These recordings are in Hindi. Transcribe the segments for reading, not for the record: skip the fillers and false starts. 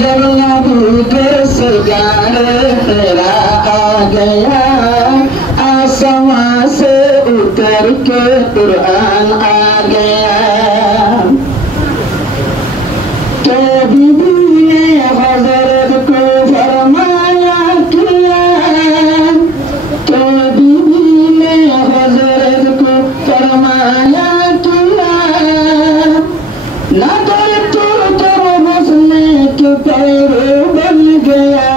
जब नबी के सरकार गया, आसमां से उतर के कुरान आ गया। तो बीबी ने हज़रत को फरमाया किया, तो बीबी ने हज़रत को फरमाया किया, ना कर तू तो बसने के पैर बन गया।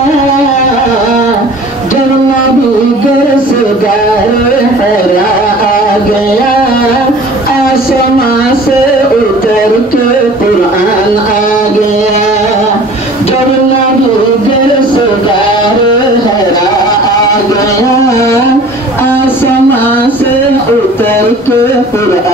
जब नबी घर से गाए हरा आ गया, आसमां से उतर के कुरान आ गया। जब नबी घर से गाए हरा आ गया, आसमां से उतर के कुरान